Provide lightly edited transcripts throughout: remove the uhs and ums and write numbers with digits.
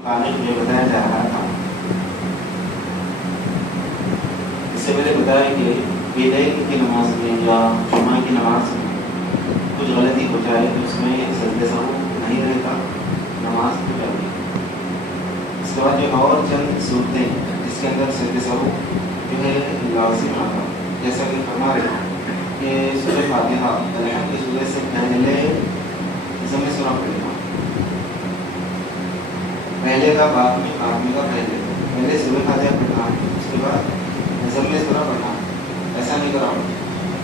متعلق جو بتایا جا رہا تھا، اس سے پہلے بتایا کہ عید کی نماز میں یا جمعہ کی نماز میں کچھ غلطی ہو جائے تو اس میں سجدہ سہو نہیں رہتا، نماز ہو جاتی ہے۔ اس کے بعد جو اور چند صورتیں جس کے اندر سجدہ سہو جو ہے لازم آتا، جیسا کہ فرما رہے ہیں کہ سورہ فاتحہ الحمد کی سورہ سے پہلے ضم سورہ پڑھنا، پہلے کا بعد میں کا پہلے سورہ فاتحہ پڑھنا، اس کے بعد ضم سورہ پڑھنا، ایسا نہیں کرا،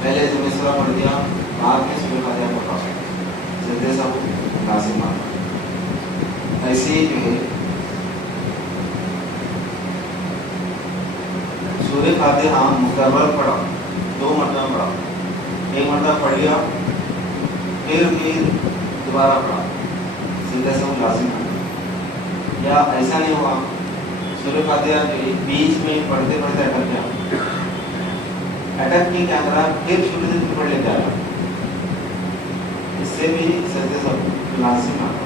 پہلے ضم سورہ پڑھ دیا بعد میں سورہ فاتحہ پڑھا، سجدہ سہو لازم آتا۔ ایسے ہی جو ہے سورہ فاتحہ مکرر پڑھا، 2 مرتبہ پڑھا، 1 مرتبہ پڑھ لیا پھر دوبارہ پڑھا، سجدہ سہو لازم آتا۔ یا ایسا نہیں ہوا سورہ فاتحہ کے بیچ میں پڑھتے پڑھتے اٹک گیا، اٹک کے کیا کرا پھر شروع سے پڑھ لیتا ہے، اس سے بھی سجدہ سہو لازم آتا۔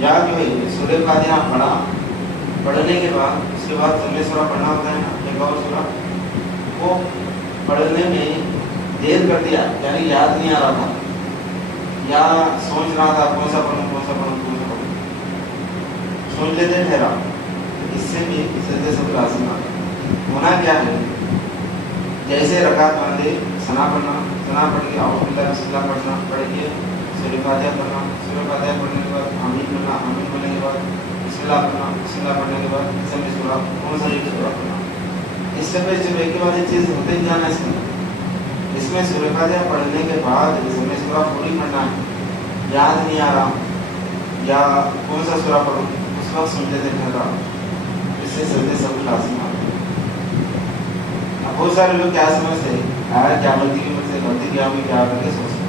یا جو ہے سورہ فاتحہ پڑھا، پڑھنے کے بعد اس کے بعد ضم سورہ پڑھنا ہوتا ہے نا، ایک اور سورہ، وہ پڑھنے میں دیر کر دیا، یعنی یاد نہیں آ رہا تھا یا سوچ رہا تھا کون سا پڑھوں، سوچ لیتے ٹھہرا، اس سے بھی سجدہ سہو لازم آتا۔ ہونا کیا ہے، جیسے رکعت باندھے ثنا پڑھنا، ثنا پڑھ کے اعوذ باللہ بسم اللہ پڑھنا، پڑھ کے سورہ فاتحہ پڑھنا، سورہ فاتحہ پڑھنے کے بعد آمین پڑھنا، آمین پڑھنے کے بعد بسم اللہ پڑھنا، بسم اللہ پڑھنے کے بعد ضم سورہ، کون سا ایک سورہ پڑھنا، اس سے پہ جب ایک کے بعد ایک چیز ہوتے ہی جانا اس میں سورہ فاتحہ پڑھنے کے بعد ضم سورہ پوری پڑھنا ہے، یاد نہیں آ رہا یا کون سا سورہ پڑھوں، اس وقت سن لیتے ٹھہرا، اس سے سجدہ سہو لازم آتا ہے۔ اب بہت سارے لوگ کیا سمجھتے ہیں کیا غلطی کی وجہ سے غلطی کیا ہوئی کیا کر کے سوچتے،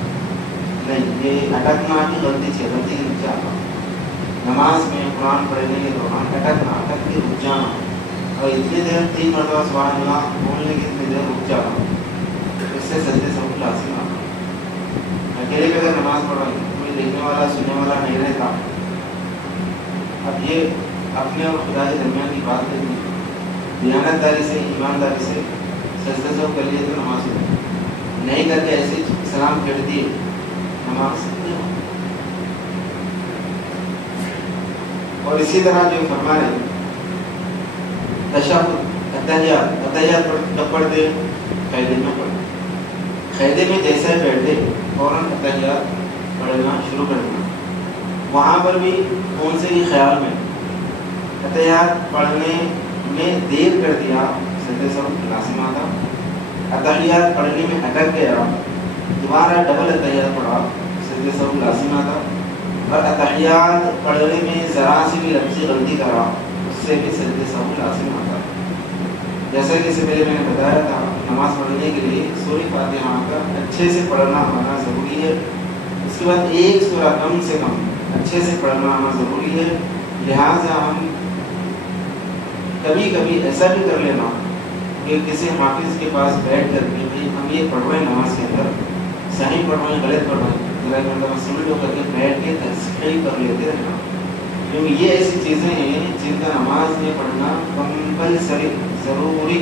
نہیں، یہ اٹکنا کی غلطی سے غلطی کی رک جانا، نماز میں قرآن پڑھنے کے دوران اٹکنا، اٹک کے رک جانا، اور اتنی دیر 3 مرتبہ سبحان اللہ بولنے کی اتنی دیر رک جانا، اس سے سجدہ سہو لازم آتا۔ اکیلے کے اگر نماز پڑھ رہے کوئی دیکھنے والا سننے والا نہیں رہتا، اب یہ اپنے اور خدا کے درمیان کی بات کرنی، دیانت داری سے ایمانداری سے سجدہ سہو کر لیے تو نماز ہو، نہیں کر کے ایسے سلام پھیر دیے نماز نہیں ہو۔ اور اسی طرح جو فرما رہے تشہد اتحیات کب پڑھتے، قیدے میں پڑھتے، قیدے میں جیسا ہی بیٹھتے فوراً اتحیات پڑھنا شروع کر دینا، وہاں پر بھی کون سے ہی خیال میں اتحیات پڑھنے میں دیر کر دیا، سجدہ سہو لازم آتا۔ اتحیات پڑھنے میں اٹک گیا، دوبارہ ڈبل اتحیات پڑھا، سجدہ سہو لازم آتا۔ اور اتحیات پڑھنے میں ذرا سی بھی لفظی غلطی کرا، اس سے بھی سجدہ سہو لازم آتا۔ جیسا کہ اس سے پہلے میں نے بتایا تھا، نماز پڑھنے کے لیے سورہ فاتحہ کا اچھے سے پڑھنا آنا ضروری ہے، اس کے بعد ایک سورہ کم سے کم اچھے سے پڑھنا آنا ضروری ہے۔ لہٰذا ہم کبھی کبھی ایسا بھی کر لینا کہ کسی حافظ کے پاس بیٹھ کر کے بھائی ہم یہ پڑھ رہے ہیں نماز کے اندر، صحیح پڑھ رہے ہیں غلط پڑھ رہے ہیں، ذرا ایک مرتبہ سمجھ کر کے بیٹھ کے تصحیح کر لیتے رہنا، کیونکہ یہ ایسی چیزیں ہیں جن کا نماز میں پڑھنا کمپلسری ضروری،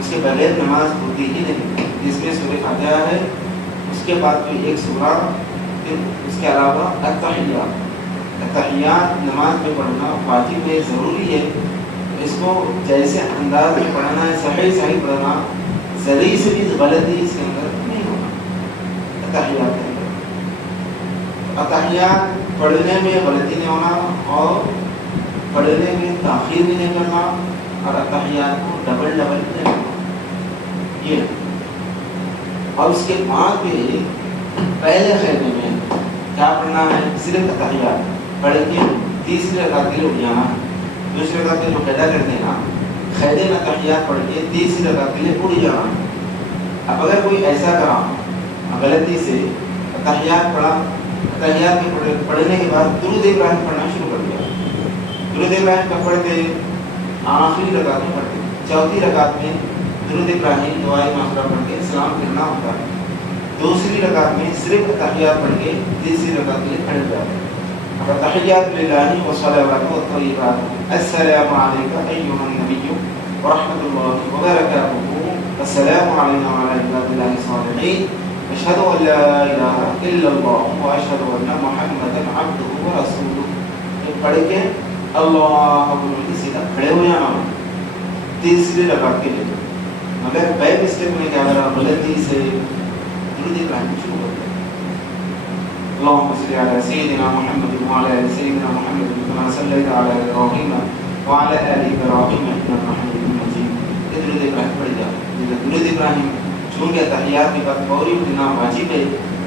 اس کے بغیر نماز ہوتی ہی نہیں۔ جس میں سورہ فاتحہ ہے، اس کے بعد کوئی ایک سورہ، پھر اس کے علاوہ اتحیات نماز میں پڑھنا واجب ہے، ضروری ہے۔ اس کو جیسے انداز میں پڑھنا ہے، صحیح پڑھنا، ذرا سے بھی غلطی اس کے اندر نہیں ہونا۔ اتحیات کے اندر اتحیات پڑھنے میں غلطی نہیں ہونا، اور پڑھنے میں تاخیر بھی نہیں کرنا، اور اتحیات کو ڈبل نہیں کرنا، یہ۔ اور اس کے بعد بھی پہلے خیمے میں کیا پڑھنا ہے، صرف اتحیات پڑھ کے تیسری رکعت کے لیے اٹھ جانا، دوسری رکعت کے لیے قیدا کر دینا، قیدے میں اتحیات پڑھ کے تیسری رکعت کے لیے اٹھ جانا۔ اب اگر کوئی ایسا کرا غلطی سے اتحیات پڑھا، اتحیات کے پڑھنے کے بعد درود ابراہیم پڑھنا شروع کر دیا، درود ابراہیم کب پڑھتے، آخری رکعت میں پڑھتے، چوتھی رکعت میں درود ابراہیم دعائے معاشرہ پڑھ کے سلام پھرنا ہوتا ہے۔ دوسری رکعت میں صرف تحیات پڑھ کے تیسری رکعت کے لیے کھڑے ہو جاتے ہیں. تحیات للہ والصلوات والطیبات السلام علیکم ایھا النبی ورحمۃ اللہ وبرکاتہ السلام علینا وعلی عباد اللہ الصالحین اشہد ان لا الہ الا اللہ واشہد ان محمدا عبدہ ورسولہ پڑھ کے اللہ اکبر سیدھا کھڑے ہو جانا تیسری رکعت کے لیے. مگر بیک اسٹیپ میں کیا کرا غلطی سے درود ابراہیم شروع کر دیا. اللهم صل على سيدنا محمد وعلى ال سيدنا محمد كما صليت على ابراهيم وعلى ال ابراهيم انك حميد مجيد. درود ابراہیم پڑھ جائے. درود ابراہیم چونکہ تحیات کے بعد فوری اٹھنا واجب ہے,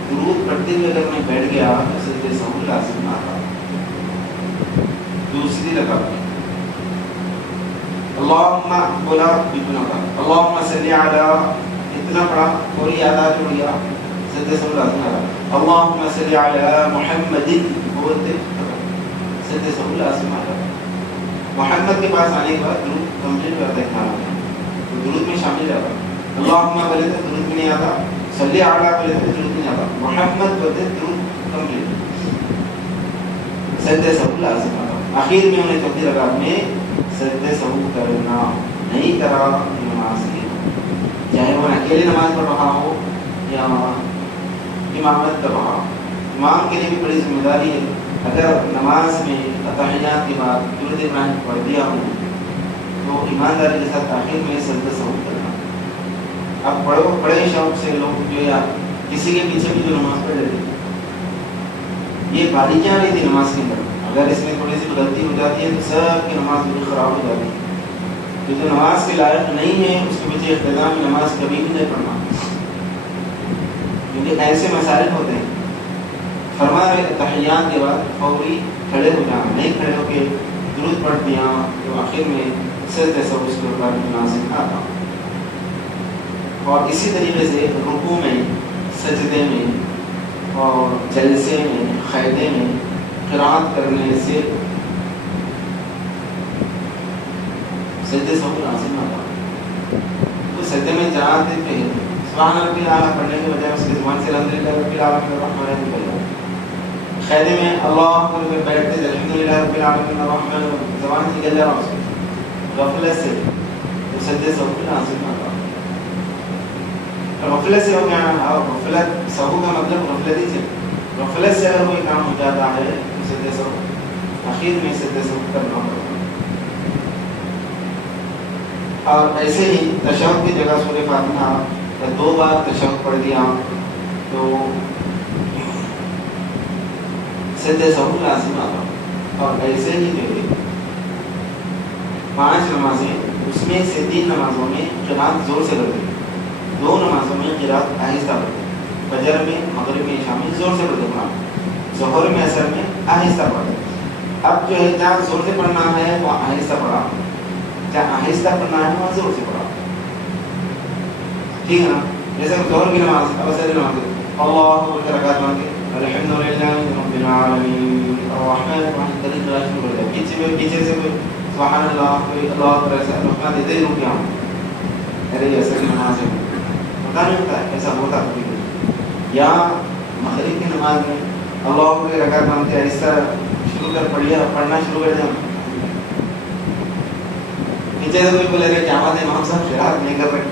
درود پڑھتے ہوئے اگر میں بیٹھ گیا تو سجدے سہو لازم نہ تھا. دوسری رکعت اللهم بولا بنا اللهم صل على اتنا پڑھا فوری یاد آ گیا سجدے سہو لازم نہ تھا. اللهم صل على محمد بولتے سجدے سہو لازم آ جاتا. محمد کے پاس آنے کے بعد درود کمپلیٹ کرتا ہے کھانا تو درود میں شامل جاتا. اللہم بولے تو درود میں نہیں آتا, صلی علی بولے تو درود میں نہیں آتا, محمد بولتے درود کمپلیٹ سجدے سہو لازم آتا. آخر میں انہیں چوتھی رکعت میں سجدے سہو کرنا نہیں کرا نماز کی, چاہے وہ اکیلے نماز پڑھ رہا ہو یا امامت کر رہا. امام کے لیے بھی بڑی ذمہ داری ہے. اگر نماز میں تحیات کے بعد درود ابراہیم پڑھ دیا ہوں تو ایمانداری کے ساتھ آخر میں سجدہ سہو کرنا. اب بڑے شوق سے لوگ جو یا کسی کے پیچھے بھی جو نماز پڑھ لیتے یہ باریکیاں نہیں تھی نماز کے اندر. اگر اس میں تھوڑی سی غلطی ہو جاتی ہے تو سب کی نماز بالکل خراب ہو جاتی ہے. تو جو نماز کے لائق نہیں ہے اس کے پیچھے اقتدام میں نماز کبھی بھی نہیں پڑھنا, کیونکہ ایسے مسائل ہوتے ہیں. فرما رہے تحیات کے بعد فوری کھڑے ہو جانا, نہیں کھڑے ہو کے درود پڑھ دیا تو آخر میں سجدے سہو اس کے اوپر مناسب آتا. اور اسی طریقے سے رکوع میں, سجدے میں اور جلسے میں, قعدے میں قرات کرنے سے سجدے سہو لازم آتا. تو سجدے میں جہاں دیتے ہیں سبحان ربی الاعلیٰ پڑھنے کے بجائے اس کی زبان سے الحمدللہ رب العالمین الرحمن الرحیم نکل جائے. قعدے میں اللہ اکبر پہ بیٹھتے الحمدللہ رب العالمین الرحمن زبان سے نکل جا رہا اس کو غفلت سے تو سجدے سہو لازم آتا. غفلت سے ہو گیا, غفلت سہو کا مطلب غفلت ہی سے, غفلت سے اگر کوئی کام ہو جاتا ہے تو سجدے سہو آخر میں سجدے سہو کرنا پڑتا. اور ایسے ہی تشہد کی جگہ سورہ فاتحہ یا 2 بار تشہد پڑھ دیا تو سجدے سہو لازم آتا. اور ایسے ہی جو ہے 5 نمازیں اس میں سے 3 نمازوں میں قرات زور سے کرتے, 2 نمازوں میں قرات آہستہ پڑھتے. فجر میں, مغرب میں, عشاء میں زور سے پڑھتے قرآن, ظہر میں, عصر میں آہستہ پڑھتے. اب جو ہے جہاں زور سے پڑھنا ہے وہ آہستہ پڑھا, جہاں آہستہ پڑھنا ہے وہاں زور سے پڑھا. ٹھیک ہے نا. جیسے ظہر کی نماز, اب عصر کی نماز اللہ اکبر کی رکعت مان کے الحمدللہ رب العالمین الرحمن الرحیم شروع کر دیا. پیچھے سے کوئی سبحان اللہ, کوئی اللہ اکبر ایسا رکعت دیتے ہی رک گیا ہوں, ارے یہ عصر کی نماز ہے, پتہ نہیں ہوتا ہے ایسا ہوتا کبھی کبھی. یا مغرب کی نماز میں اللہ اکبر کی رکعت مان کے ایسا شروع کر پڑھنا شروع کر دیا. پیچھے سے کوئی بولے رہے کیا بات ہے امام صاحب قرات نہیں کر رہے,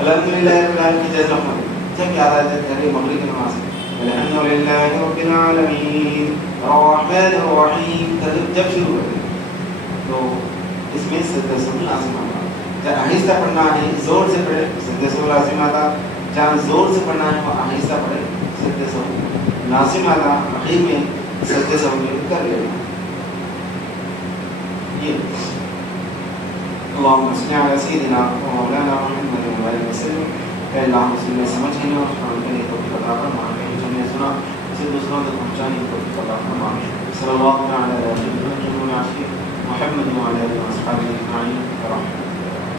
الحمدللہ رب العالمین جیسے رحمت جب یاد آ جاتا ہے مغرب کی نماز الحمدللہ رب العالمین الرحمن الرحیم جب شروع کر دیں تو اس میں سجدہ سہو لازم آتا. جہاں آہستہ پڑھنا ہے زور سے پڑھے سجدہ سہو لازم آتا, جہاں زور سے پڑھنا ہے وہ آہستہ پڑھے سجدہ سہو لازم آتا. آخر میں سجدہ سہو کر لینا. یہ اللهم صل على سيدنا ومولانا محمد وعلى اله وسلم. اے اللہ مسلم میں سمجھنے اور سنانے کے توفیق عطا فرما, کہیں جو نے سنا اسے دوسروں تک پہنچانے کی توفیق عطا فرما. صلی اللہ تعالی علیہ وسلم محمد وعلى اله وصحبه اجمعین.